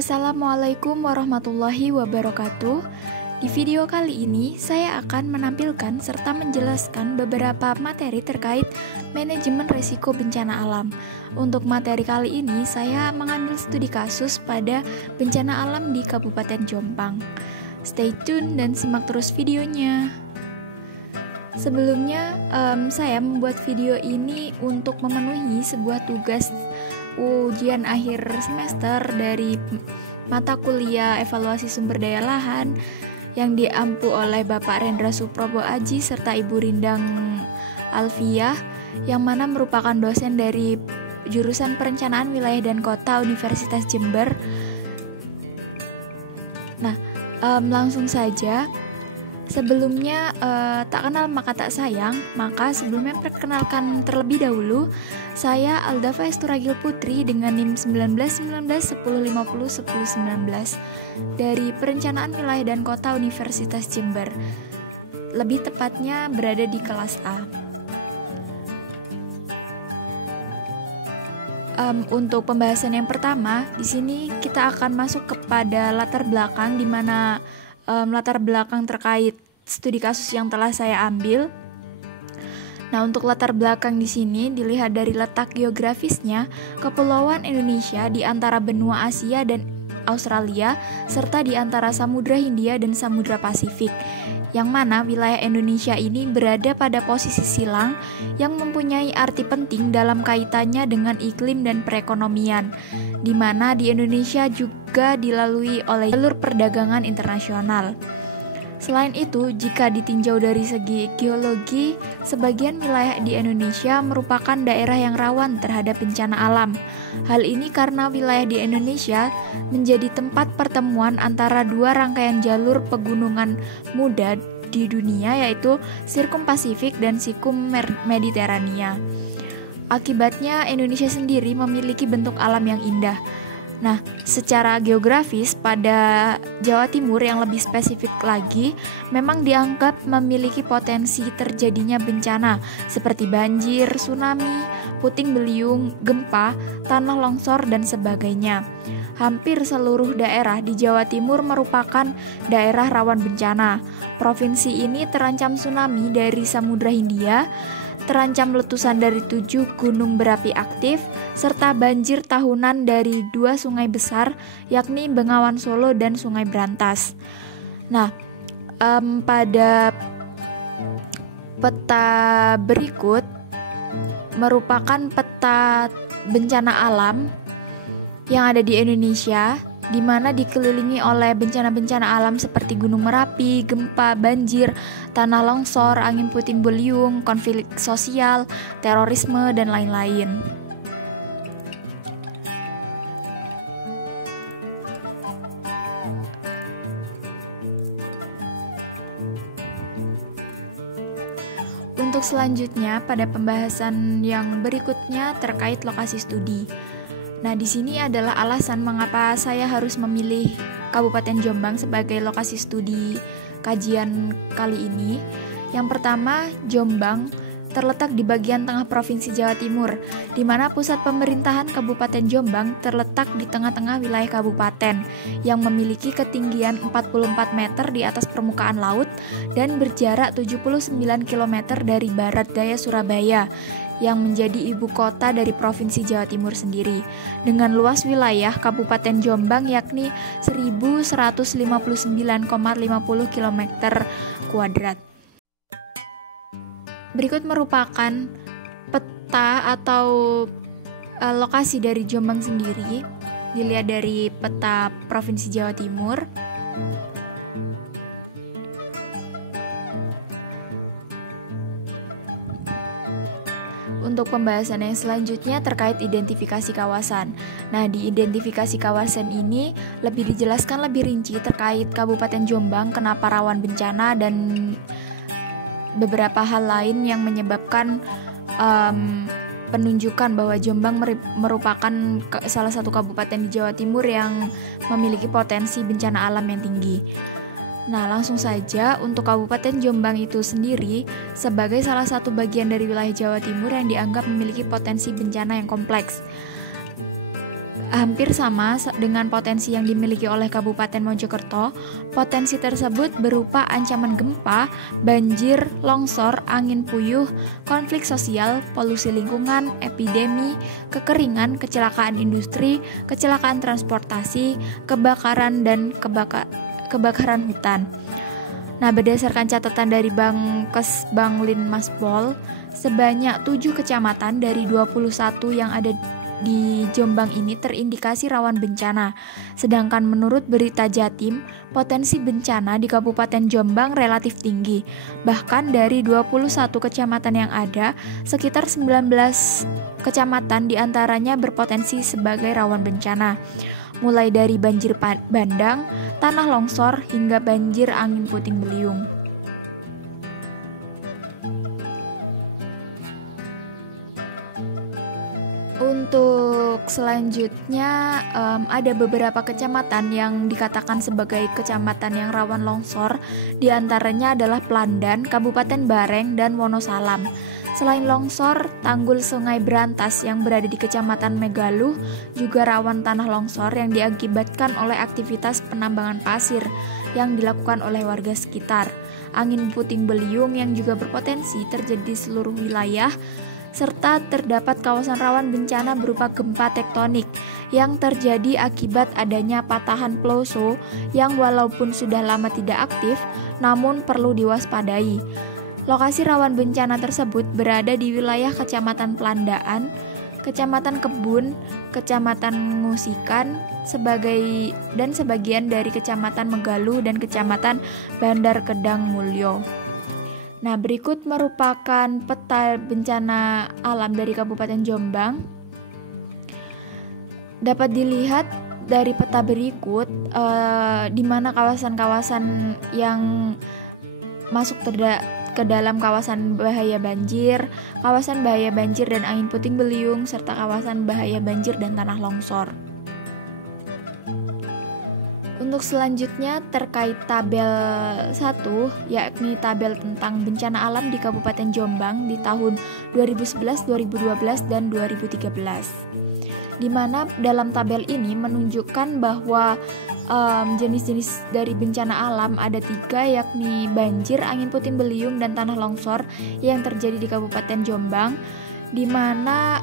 Assalamualaikum warahmatullahi wabarakatuh. Di video kali ini, saya akan menampilkan serta menjelaskan beberapa materi terkait manajemen risiko bencana alam. Untuk materi kali ini, saya mengambil studi kasus pada bencana alam di Kabupaten Jombang. Stay tune dan simak terus videonya. Sebelumnya, saya membuat video ini untuk memenuhi sebuah tugas ujian akhir semester dari mata kuliah evaluasi sumber daya lahan yang diampu oleh Bapak Rendra Suprobo Aji serta Ibu Rindang Alfiah, yang mana merupakan dosen dari jurusan Perencanaan Wilayah dan Kota Universitas Jember. Nah, langsung saja. Sebelumnya, tak kenal maka tak sayang, maka sebelumnya perkenalkan terlebih dahulu, saya Aldafa Esturagil Putri dengan NIM 191910501019 dari Perencanaan Wilayah dan Kota Universitas Jember. Lebih tepatnya berada di kelas A. Untuk pembahasan yang pertama, di sini kita akan masuk kepada latar belakang, di mana latar belakang terkait studi kasus yang telah saya ambil. Nah, untuk latar belakang di sini dilihat dari letak geografisnya, Kepulauan Indonesia di antara benua Asia dan Australia, serta di antara Samudra Hindia dan Samudra Pasifik, yang mana wilayah Indonesia ini berada pada posisi silang yang mempunyai arti penting dalam kaitannya dengan iklim dan perekonomian, di mana di Indonesia juga dilalui oleh jalur perdagangan internasional. Selain itu, jika ditinjau dari segi geologi, sebagian wilayah di Indonesia merupakan daerah yang rawan terhadap bencana alam. Hal ini karena wilayah di Indonesia menjadi tempat pertemuan antara dua rangkaian jalur pegunungan muda di dunia, yaitu Sirkum Pasifik dan Sikum Mediterania. Akibatnya, Indonesia sendiri memiliki bentuk alam yang indah. Nah, secara geografis pada Jawa Timur yang lebih spesifik lagi, memang dianggap memiliki potensi terjadinya bencana seperti banjir, tsunami, puting beliung, gempa, tanah longsor, dan sebagainya. Hampir seluruh daerah di Jawa Timur merupakan daerah rawan bencana. Provinsi ini terancam tsunami dari Samudra Hindia, terancam letusan dari 7 gunung berapi aktif, serta banjir tahunan dari 2 sungai besar, yakni Bengawan Solo dan Sungai Brantas. Nah, pada peta berikut merupakan peta bencana alam yang ada di Indonesia, di mana dikelilingi oleh bencana-bencana alam seperti Gunung Merapi, gempa, banjir, tanah longsor, angin puting beliung, konflik sosial, terorisme, dan lain-lain. Untuk selanjutnya, pada pembahasan yang berikutnya terkait lokasi studi. Nah, di sini adalah alasan mengapa saya harus memilih Kabupaten Jombang sebagai lokasi studi kajian kali ini. Yang pertama, Jombang terletak di bagian tengah Provinsi Jawa Timur, di mana pusat pemerintahan Kabupaten Jombang terletak di tengah-tengah wilayah kabupaten yang memiliki ketinggian 44 meter di atas permukaan laut dan berjarak 79 km dari barat daya Surabaya, yang menjadi ibu kota dari Provinsi Jawa Timur sendiri, dengan luas wilayah Kabupaten Jombang yakni 1159,50 km kuadrat. Berikut merupakan peta atau lokasi dari Jombang sendiri, dilihat dari peta Provinsi Jawa Timur. Untuk pembahasan yang selanjutnya terkait identifikasi kawasan. Nah, di identifikasi kawasan ini lebih dijelaskan lebih rinci terkait Kabupaten Jombang, kenapa rawan bencana, dan beberapa hal lain yang menyebabkan penunjukan bahwa Jombang merupakan salah satu kabupaten di Jawa Timur yang memiliki potensi bencana alam yang tinggi. Nah, langsung saja untuk Kabupaten Jombang itu sendiri sebagai salah satu bagian dari wilayah Jawa Timur yang dianggap memiliki potensi bencana yang kompleks. hampir sama dengan potensi yang dimiliki oleh Kabupaten Mojokerto. Potensi tersebut berupa ancaman gempa, banjir, longsor, angin puyuh, konflik sosial, polusi lingkungan, epidemi, kekeringan, kecelakaan industri, kecelakaan transportasi, kebakaran, dan kebakaran hutan. Nah, berdasarkan catatan dari Bangkes Linmaspol, sebanyak 7 kecamatan dari 21 yang ada di Jombang ini terindikasi rawan bencana. Sedangkan menurut Berita Jatim, potensi bencana di Kabupaten Jombang relatif tinggi. Bahkan dari 21 kecamatan yang ada, sekitar 19 kecamatan diantaranya berpotensi sebagai rawan bencana. Mulai dari banjir bandang, tanah longsor, hingga banjir angin puting beliung. Untuk selanjutnya ada beberapa kecamatan yang dikatakan sebagai kecamatan yang rawan longsor. Di antaranya adalah Plandan, Kabupaten Bareng, dan Wonosalam. Selain longsor, tanggul Sungai Berantas yang berada di Kecamatan Megaluh juga rawan tanah longsor yang diakibatkan oleh aktivitas penambangan pasir yang dilakukan oleh warga sekitar. Angin puting beliung yang juga berpotensi terjadi di seluruh wilayah, serta terdapat kawasan rawan bencana berupa gempa tektonik yang terjadi akibat adanya patahan peloso yang walaupun sudah lama tidak aktif, namun perlu diwaspadai. Lokasi rawan bencana tersebut berada di wilayah Kecamatan Plandaan, Kecamatan Kebun, Kecamatan Ngusikan, dan sebagian dari Kecamatan Megaluh dan Kecamatan Bandar Kedang Mulyo. Nah, berikut merupakan peta bencana alam dari Kabupaten Jombang. Dapat dilihat dari peta berikut, di mana kawasan-kawasan yang masuk ke dalam kawasan bahaya banjir dan angin puting beliung, serta kawasan bahaya banjir dan tanah longsor. Untuk selanjutnya terkait tabel 1, yakni tabel tentang bencana alam di Kabupaten Jombang di tahun 2011, 2012, dan 2013. Di mana dalam tabel ini menunjukkan bahwa jenis-jenis dari bencana alam ada 3, yakni banjir, angin puting beliung, dan tanah longsor yang terjadi di Kabupaten Jombang, di mana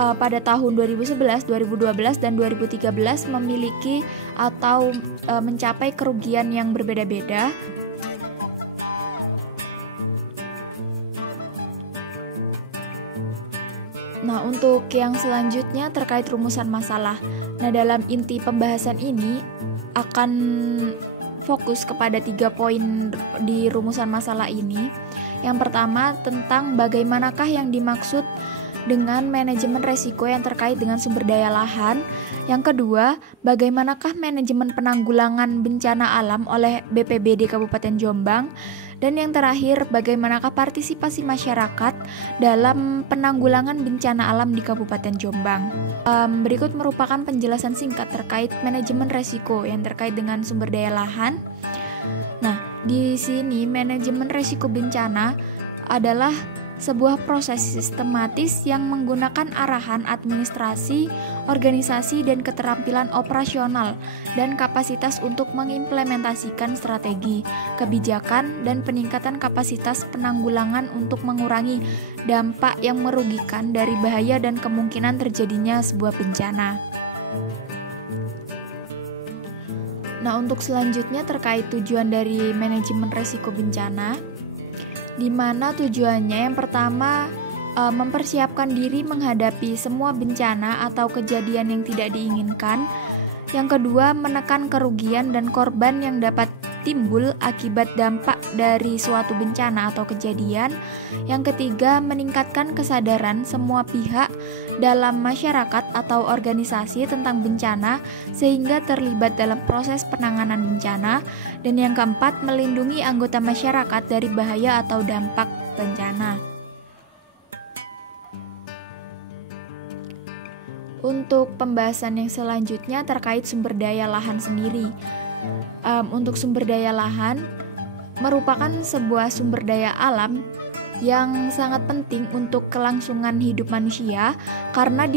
pada tahun 2011, 2012, dan 2013 memiliki atau mencapai kerugian yang berbeda-beda. Nah, untuk yang selanjutnya terkait rumusan masalah. Nah, dalam inti pembahasan ini akan fokus kepada 3 poin di rumusan masalah ini. Yang pertama, tentang bagaimanakah yang dimaksud dengan manajemen resiko yang terkait dengan sumber daya lahan. Yang kedua, bagaimanakah manajemen penanggulangan bencana alam oleh BPBD Kabupaten Jombang. Dan yang terakhir, bagaimanakah partisipasi masyarakat dalam penanggulangan bencana alam di Kabupaten Jombang. Berikut merupakan penjelasan singkat terkait manajemen resiko yang terkait dengan sumber daya lahan. Nah, di sini manajemen resiko bencana adalah sebuah proses sistematis yang menggunakan arahan administrasi, organisasi, dan keterampilan operasional dan kapasitas untuk mengimplementasikan strategi, kebijakan, dan peningkatan kapasitas penanggulangan untuk mengurangi dampak yang merugikan dari bahaya dan kemungkinan terjadinya sebuah bencana. Nah, untuk selanjutnya terkait tujuan dari manajemen resiko bencana, di mana tujuannya yang pertama mempersiapkan diri menghadapi semua bencana atau kejadian yang tidak diinginkan. Yang kedua, menekan kerugian dan korban yang dapat timbul akibat dampak dari suatu bencana atau kejadian. Yang ketiga, meningkatkan kesadaran semua pihak dalam masyarakat atau organisasi tentang bencana sehingga terlibat dalam proses penanganan bencana. Dan yang keempat, melindungi anggota masyarakat dari bahaya atau dampak bencana. Untuk pembahasan yang selanjutnya terkait sumber daya lahan sendiri. Untuk sumber daya lahan merupakan sebuah sumber daya alam yang sangat penting untuk kelangsungan hidup manusia karena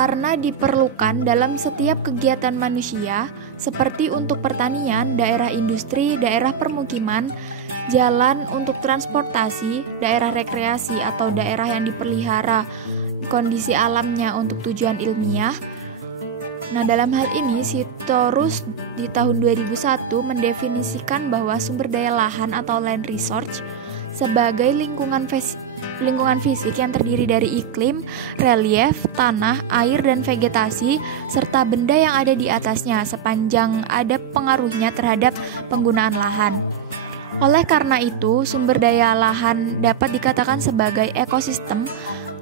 karena diperlukan dalam setiap kegiatan manusia seperti untuk pertanian, daerah industri, daerah permukiman, jalan untuk transportasi, daerah rekreasi atau daerah yang dipelihara kondisi alamnya untuk tujuan ilmiah. Nah, dalam hal ini Sitorus di tahun 2001 mendefinisikan bahwa sumber daya lahan atau land resource sebagai lingkungan fisik yang terdiri dari iklim, relief, tanah, air, dan vegetasi, serta benda yang ada di atasnya sepanjang ada pengaruhnya terhadap penggunaan lahan. Oleh karena itu, sumber daya lahan dapat dikatakan sebagai ekosistem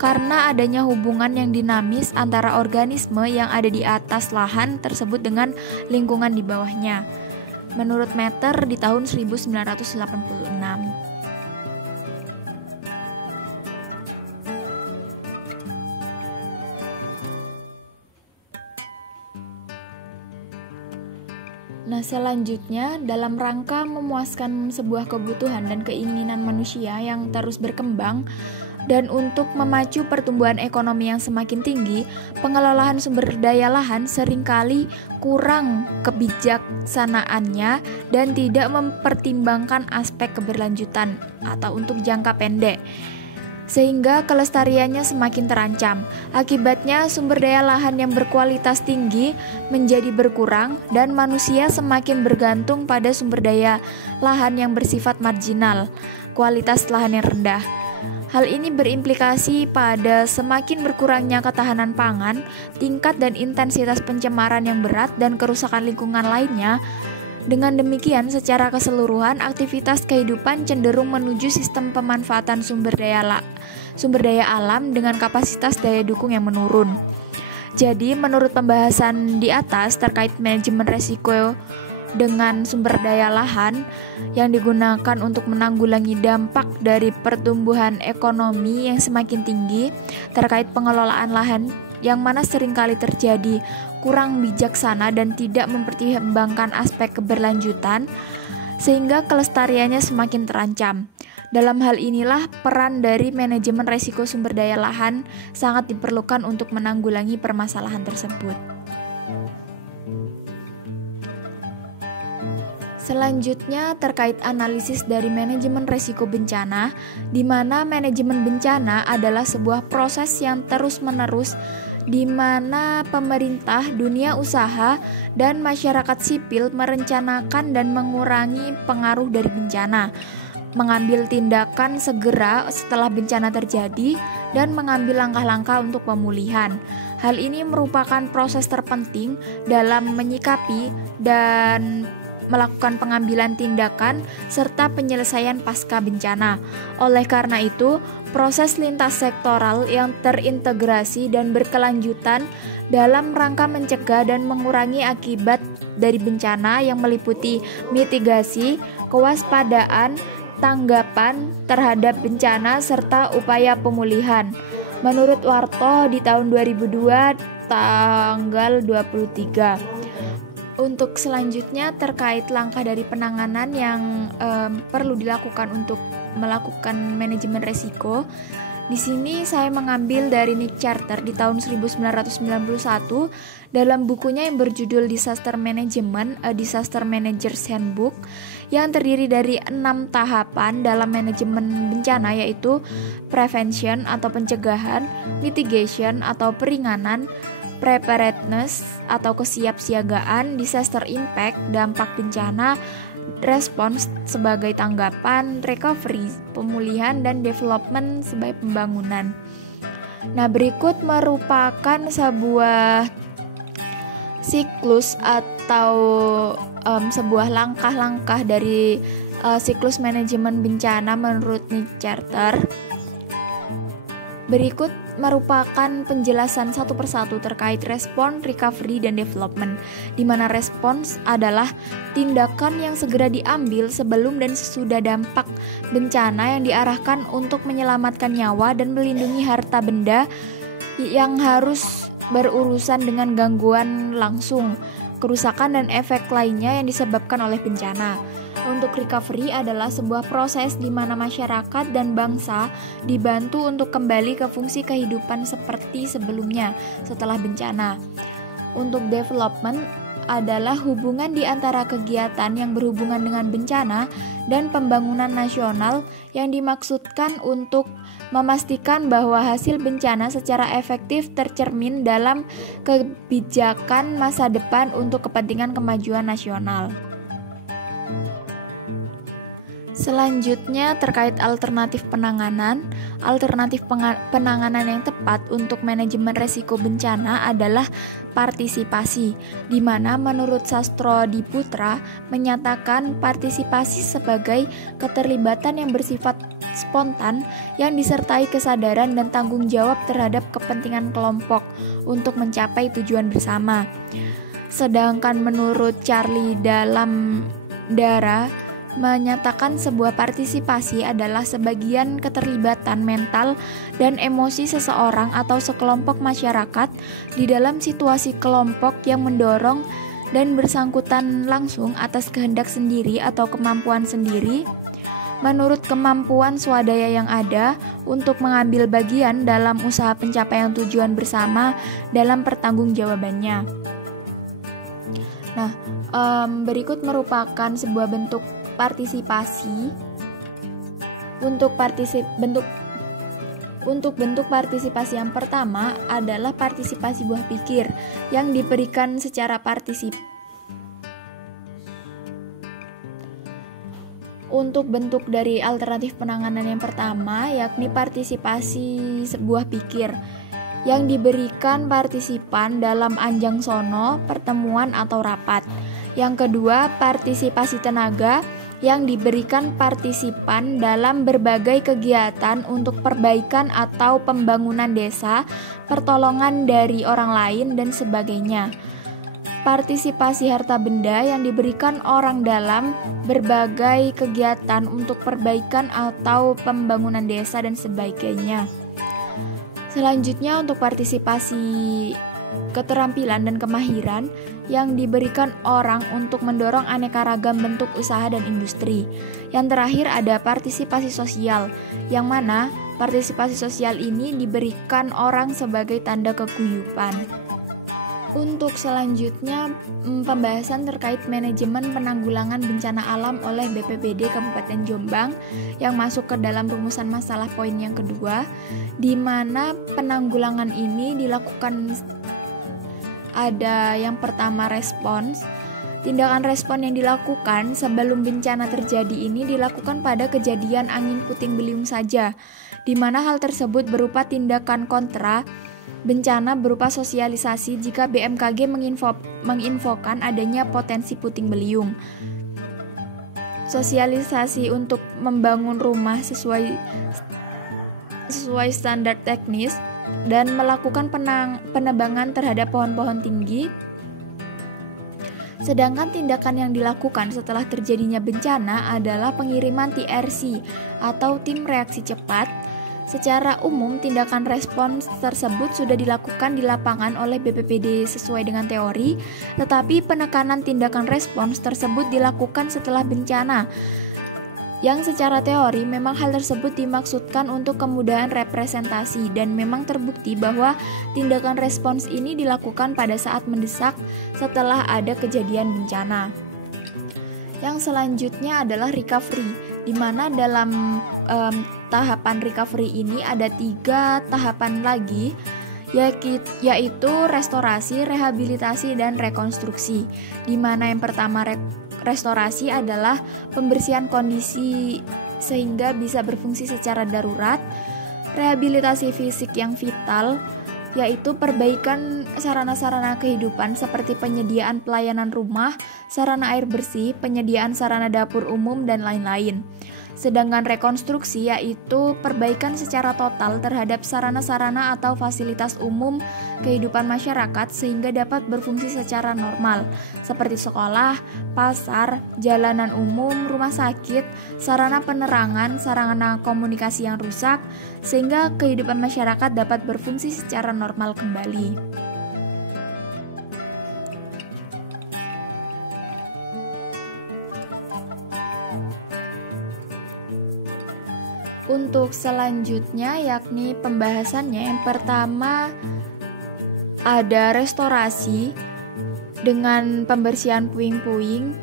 karena adanya hubungan yang dinamis antara organisme yang ada di atas lahan tersebut dengan lingkungan di bawahnya. Menurut Meter di tahun 1986. Nah, selanjutnya dalam rangka memuaskan sebuah kebutuhan dan keinginan manusia yang terus berkembang dan untuk memacu pertumbuhan ekonomi yang semakin tinggi, pengelolaan sumber daya lahan seringkali kurang kebijaksanaannya dan tidak mempertimbangkan aspek keberlanjutan atau untuk jangka pendek, sehingga kelestariannya semakin terancam. Akibatnya sumber daya lahan yang berkualitas tinggi menjadi berkurang dan manusia semakin bergantung pada sumber daya lahan yang bersifat marginal, kualitas lahan yang rendah. Hal ini berimplikasi pada semakin berkurangnya ketahanan pangan, tingkat dan intensitas pencemaran yang berat dan kerusakan lingkungan lainnya. Dengan demikian, secara keseluruhan, aktivitas kehidupan cenderung menuju sistem pemanfaatan sumber daya alam dengan kapasitas daya dukung yang menurun. Jadi, menurut pembahasan di atas terkait manajemen resiko dengan sumber daya lahan yang digunakan untuk menanggulangi dampak dari pertumbuhan ekonomi yang semakin tinggi terkait pengelolaan lahan yang mana seringkali terjadi kurang bijaksana dan tidak mempertimbangkan aspek keberlanjutan sehingga kelestariannya semakin terancam. Dalam hal inilah peran dari manajemen risiko sumber daya lahan sangat diperlukan untuk menanggulangi permasalahan tersebut. Selanjutnya terkait analisis dari manajemen risiko bencana, di mana manajemen bencana adalah sebuah proses yang terus-menerus di mana pemerintah, dunia usaha, dan masyarakat sipil merencanakan dan mengurangi pengaruh dari bencana, mengambil tindakan segera setelah bencana terjadi, dan mengambil langkah-langkah untuk pemulihan. Hal ini merupakan proses terpenting dalam menyikapi dan melakukan pengambilan tindakan serta penyelesaian pasca bencana. Oleh karena itu, proses lintas sektoral yang terintegrasi dan berkelanjutan dalam rangka mencegah dan mengurangi akibat dari bencana yang meliputi mitigasi, kewaspadaan, tanggapan terhadap bencana serta upaya pemulihan. Menurut Warto di tahun 2002 tanggal 23. Untuk selanjutnya terkait langkah dari penanganan yang perlu dilakukan untuk melakukan manajemen risiko. Di sini saya mengambil dari Nick Charter di tahun 1991 dalam bukunya yang berjudul Disaster Management, A Disaster Manager's Handbook, yang terdiri dari 6 tahapan dalam manajemen bencana, yaitu prevention atau pencegahan, mitigation atau peringanan, preparedness atau kesiapsiagaan, disaster impact, dampak bencana, response sebagai tanggapan, recovery, pemulihan, dan development sebagai pembangunan. Nah, berikut merupakan sebuah siklus atau sebuah langkah-langkah dari siklus manajemen bencana menurut Nick Charter. Berikut merupakan penjelasan satu persatu terkait respon, recovery, dan development, di mana respons adalah tindakan yang segera diambil sebelum dan sesudah dampak bencana yang diarahkan untuk menyelamatkan nyawa dan melindungi harta benda yang harus berurusan dengan gangguan langsung, kerusakan, dan efek lainnya yang disebabkan oleh bencana. Untuk recovery adalah sebuah proses di mana masyarakat dan bangsa dibantu untuk kembali ke fungsi kehidupan seperti sebelumnya setelah bencana. Untuk development adalah hubungan di antara kegiatan yang berhubungan dengan bencana dan pembangunan nasional yang dimaksudkan untuk memastikan bahwa hasil bencana secara efektif tercermin dalam kebijakan masa depan untuk kepentingan kemajuan nasional. Selanjutnya terkait alternatif penanganan. Alternatif penanganan yang tepat untuk manajemen resiko bencana adalah partisipasi, di mana menurut Sastro Diputra menyatakan partisipasi sebagai keterlibatan yang bersifat spontan yang disertai kesadaran dan tanggung jawab terhadap kepentingan kelompok untuk mencapai tujuan bersama. Sedangkan menurut Charlie dalam Dara menyatakan sebuah partisipasi adalah sebagian keterlibatan mental dan emosi seseorang atau sekelompok masyarakat di dalam situasi kelompok yang mendorong dan bersangkutan langsung atas kehendak sendiri atau kemampuan sendiri menurut kemampuan swadaya yang ada untuk mengambil bagian dalam usaha pencapaian tujuan bersama dalam pertanggungjawabannya. Nah, berikut merupakan sebuah bentuk partisipasi. Untuk bentuk partisipasi yang pertama adalah partisipasi buah pikir yang diberikan secara Untuk bentuk dari alternatif penanganan yang pertama yakni partisipasi sebuah pikir yang diberikan partisipan dalam anjang sono, pertemuan atau rapat. Yang kedua, partisipasi tenaga yang diberikan partisipan dalam berbagai kegiatan untuk perbaikan atau pembangunan desa, pertolongan dari orang lain, dan sebagainya. Partisipasi harta benda yang diberikan orang dalam berbagai kegiatan untuk perbaikan atau pembangunan desa dan sebagainya. Selanjutnya untuk partisipasi keterampilan dan kemahiran yang diberikan orang untuk mendorong aneka ragam bentuk usaha dan industri. Yang terakhir ada partisipasi sosial, yang mana partisipasi sosial ini diberikan orang sebagai tanda keguyupan. Untuk selanjutnya, pembahasan terkait manajemen penanggulangan bencana alam oleh BPBD Kabupaten Jombang yang masuk ke dalam rumusan masalah poin yang kedua, di mana penanggulangan ini dilakukan. Ada yang pertama respons. Tindakan respon yang dilakukan sebelum bencana terjadi ini dilakukan pada kejadian angin puting beliung saja, di mana hal tersebut berupa tindakan kontra bencana berupa sosialisasi jika BMKG menginfokan adanya potensi puting beliung. Sosialisasi untuk membangun rumah sesuai standar teknis dan melakukan penebangan terhadap pohon-pohon tinggi. Sedangkan tindakan yang dilakukan setelah terjadinya bencana adalah pengiriman TRC atau tim reaksi cepat. Secara umum, tindakan respons tersebut sudah dilakukan di lapangan oleh BPBD sesuai dengan teori, tetapi penekanan tindakan respons tersebut dilakukan setelah bencana. Yang secara teori memang hal tersebut dimaksudkan untuk kemudahan representasi dan memang terbukti bahwa tindakan respons ini dilakukan pada saat mendesak setelah ada kejadian bencana. Yang selanjutnya adalah recovery, di mana dalam tahapan recovery ini ada 3 tahapan lagi, yaitu restorasi, rehabilitasi, dan rekonstruksi. Di mana yang pertama restorasi adalah pembersihan kondisi sehingga bisa berfungsi secara darurat. Rehabilitasi fisik yang vital yaitu perbaikan sarana-sarana kehidupan seperti penyediaan pelayanan rumah, sarana air bersih, penyediaan sarana dapur umum, dan lain-lain. Sedangkan rekonstruksi yaitu perbaikan secara total terhadap sarana-sarana atau fasilitas umum kehidupan masyarakat sehingga dapat berfungsi secara normal, seperti sekolah, pasar, jalanan umum, rumah sakit, sarana penerangan, sarana komunikasi yang rusak, sehingga kehidupan masyarakat dapat berfungsi secara normal kembali. Untuk selanjutnya yakni pembahasannya, yang pertama ada restorasi dengan pembersihan puing-puing,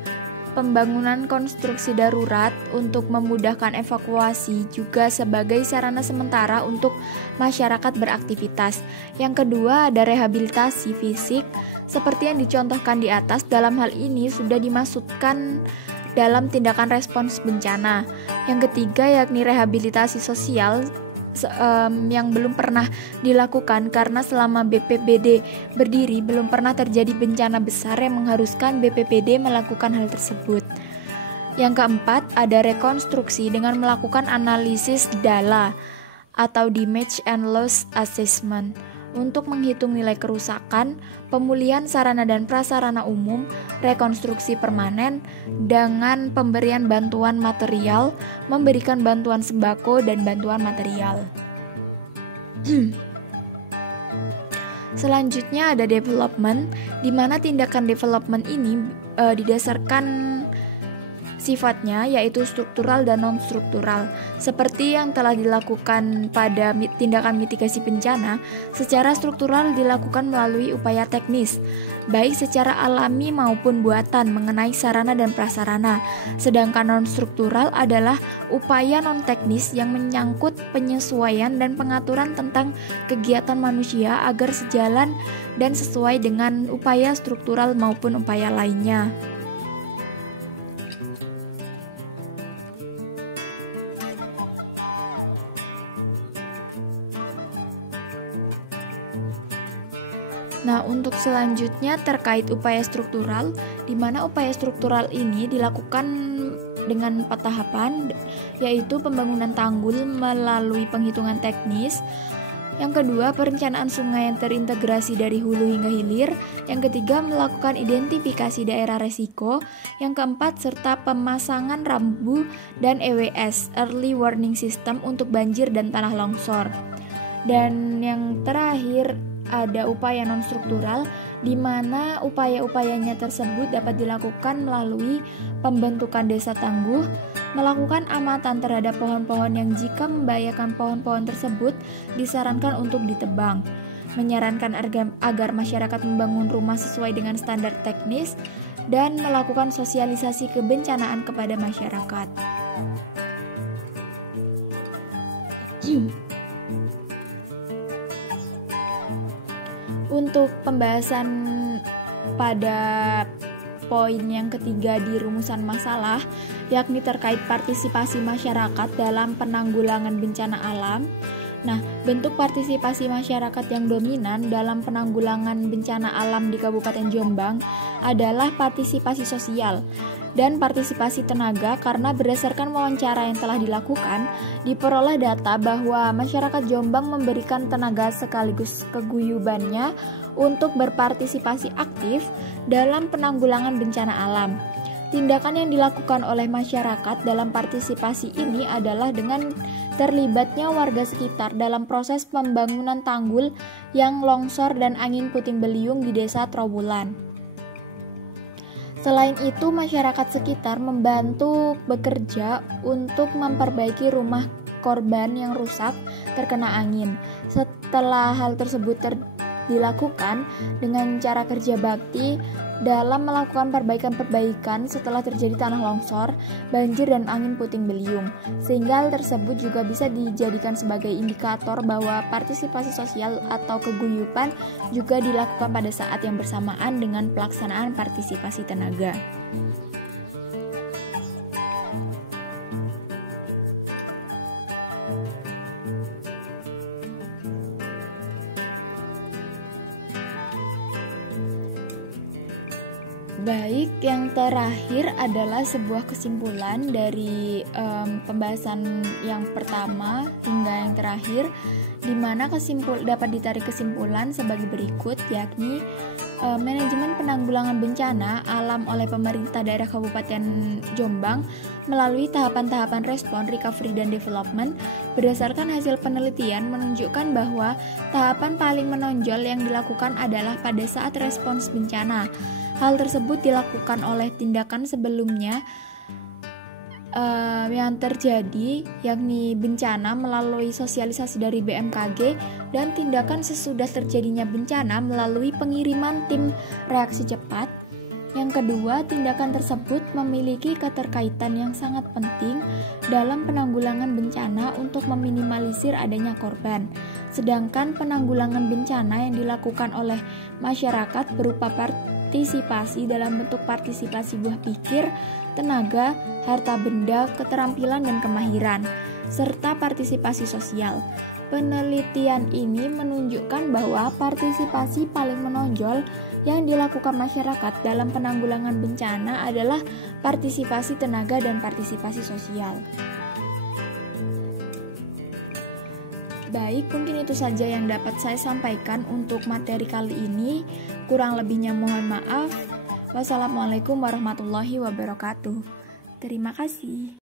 pembangunan konstruksi darurat untuk memudahkan evakuasi juga sebagai sarana sementara untuk masyarakat beraktivitas. Yang kedua ada rehabilitasi fisik seperti yang dicontohkan di atas. Dalam hal ini sudah dimasukkan dalam tindakan respons bencana. Yang ketiga yakni rehabilitasi sosial yang belum pernah dilakukan karena selama BPBD berdiri belum pernah terjadi bencana besar yang mengharuskan BPBD melakukan hal tersebut. Yang keempat ada rekonstruksi dengan melakukan analisis DALA atau Damage and Loss Assessment untuk menghitung nilai kerusakan, pemulihan sarana dan prasarana umum, rekonstruksi permanen dengan pemberian bantuan material, memberikan bantuan sembako dan bantuan material. Selanjutnya ada development, di mana tindakan development ini didasarkan sifatnya yaitu struktural dan non-struktural. Seperti yang telah dilakukan pada tindakan mitigasi bencana, secara struktural dilakukan melalui upaya teknis, baik secara alami maupun buatan mengenai sarana dan prasarana. Sedangkan non-struktural adalah upaya non-teknis yang menyangkut penyesuaian dan pengaturan tentang kegiatan manusia agar sejalan dan sesuai dengan upaya struktural maupun upaya lainnya. Nah, untuk selanjutnya terkait upaya struktural, di mana upaya struktural ini dilakukan dengan 4 tahapan, yaitu pembangunan tanggul melalui penghitungan teknis. Yang kedua, perencanaan sungai yang terintegrasi dari hulu hingga hilir. Yang ketiga, melakukan identifikasi daerah resiko. Yang keempat, serta pemasangan rambu dan EWS, Early Warning System, untuk banjir dan tanah longsor. Dan yang terakhir, ada upaya non-struktural, di mana upaya-upayanya tersebut dapat dilakukan melalui pembentukan desa tangguh, melakukan amatan terhadap pohon-pohon yang jika membahayakan pohon-pohon tersebut disarankan untuk ditebang, menyarankan agar masyarakat membangun rumah sesuai dengan standar teknis, dan melakukan sosialisasi kebencanaan kepada masyarakat. Untuk pembahasan pada poin yang ketiga di rumusan masalah, yakni terkait partisipasi masyarakat dalam penanggulangan bencana alam. Nah, bentuk partisipasi masyarakat yang dominan dalam penanggulangan bencana alam di Kabupaten Jombang adalah partisipasi sosial dan partisipasi tenaga, karena berdasarkan wawancara yang telah dilakukan, diperoleh data bahwa masyarakat Jombang memberikan tenaga sekaligus keguyubannya untuk berpartisipasi aktif dalam penanggulangan bencana alam. Tindakan yang dilakukan oleh masyarakat dalam partisipasi ini adalah dengan terlibatnya warga sekitar dalam proses pembangunan tanggul yang longsor dan angin puting beliung di Desa Trowulan. Selain itu, masyarakat sekitar membantu bekerja untuk memperbaiki rumah korban yang rusak terkena angin. Setelah hal tersebut dilakukan dengan cara kerja bakti dalam melakukan perbaikan-perbaikan setelah terjadi tanah longsor, banjir, dan angin puting beliung, sehingga hal tersebut juga bisa dijadikan sebagai indikator bahwa partisipasi sosial atau keguyuban juga dilakukan pada saat yang bersamaan dengan pelaksanaan partisipasi tenaga. Baik, yang terakhir adalah sebuah kesimpulan dari pembahasan yang pertama hingga yang terakhir, di mana dapat ditarik kesimpulan sebagai berikut, yakni manajemen penanggulangan bencana alam oleh pemerintah daerah Kabupaten Jombang melalui tahapan-tahapan respon, recovery, dan development. Berdasarkan hasil penelitian menunjukkan bahwa tahapan paling menonjol yang dilakukan adalah pada saat respons bencana. Hal tersebut dilakukan oleh tindakan sebelumnya yang terjadi, yakni bencana melalui sosialisasi dari BMKG dan tindakan sesudah terjadinya bencana melalui pengiriman tim reaksi cepat. Yang kedua, tindakan tersebut memiliki keterkaitan yang sangat penting dalam penanggulangan bencana untuk meminimalisir adanya korban. Sedangkan penanggulangan bencana yang dilakukan oleh masyarakat berupa partisipasi dalam bentuk partisipasi buah pikir, tenaga, harta benda, keterampilan dan kemahiran, serta partisipasi sosial. Penelitian ini menunjukkan bahwa partisipasi paling menonjol yang dilakukan masyarakat dalam penanggulangan bencana adalah partisipasi tenaga dan partisipasi sosial. Baik, mungkin itu saja yang dapat saya sampaikan untuk materi kali ini. Kurang lebihnya mohon maaf. Wassalamualaikum warahmatullahi wabarakatuh. Terima kasih.